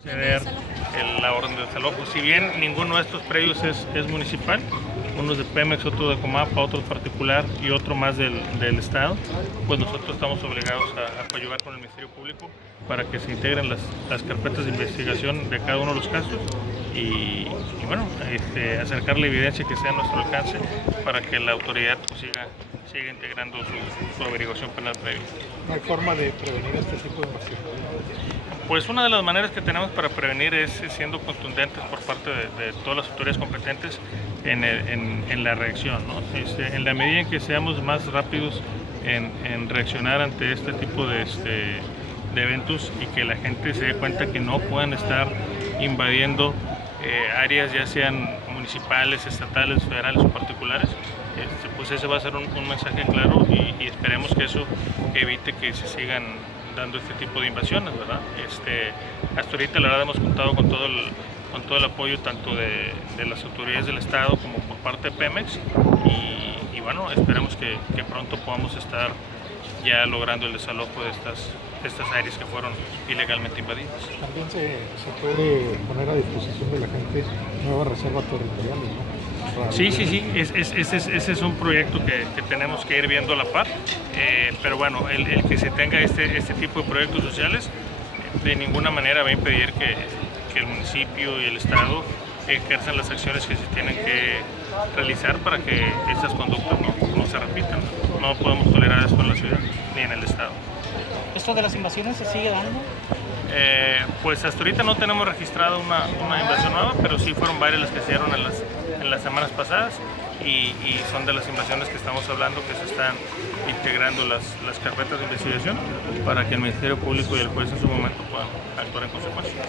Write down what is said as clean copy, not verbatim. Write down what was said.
Ceder la orden de desalojo. Si bien ninguno de estos predios es municipal, uno es de Pemex, otro de Comapa, otro particular y otro más del Estado, pues nosotros estamos obligados a coadyuvar con el Ministerio Público para que se integren las carpetas de investigación de cada uno de los casos y bueno, acercar la evidencia que sea a nuestro alcance para que la autoridad pues, siga integrando su averiguación penal previa. ¿No hay forma de prevenir este tipo de investigaciones? Pues una de las maneras que tenemos para prevenir es siendo contundentes por parte de todas las autoridades competentes en la reacción, ¿no? En la medida en que seamos más rápidos en reaccionar ante este tipo de eventos y que la gente se dé cuenta que no puedan estar invadiendo áreas ya sean municipales, estatales, federales o particulares, pues ese va a ser un mensaje claro y esperemos que eso evite que se sigan dando este tipo de invasiones, ¿verdad? Hasta ahorita la verdad hemos contado con todo el apoyo tanto de las autoridades del Estado como por parte de Pemex y bueno, esperemos que pronto podamos estar ya logrando el desalojo de estas áreas que fueron ilegalmente invadidas. También se puede poner a disposición de la gente nuevas reservas territoriales, ¿no? Sí, ese es un proyecto que tenemos que ir viendo a la par, pero bueno, el que se tenga este tipo de proyectos sociales de ninguna manera va a impedir que el municipio y el Estado ejerzan las acciones que se tienen que realizar para que estas conductas no se repitan. No podemos tolerar esto en la ciudad ni en el Estado. ¿Esto de las invasiones se sigue dando? Pues hasta ahorita no tenemos registrado una invasión nueva, pero sí fueron varias las que se dieron en las semanas pasadas y son de las invasiones que estamos hablando que se están integrando las carpetas de investigación para que el Ministerio Público y el juez en su momento puedan actuar en consecuencia.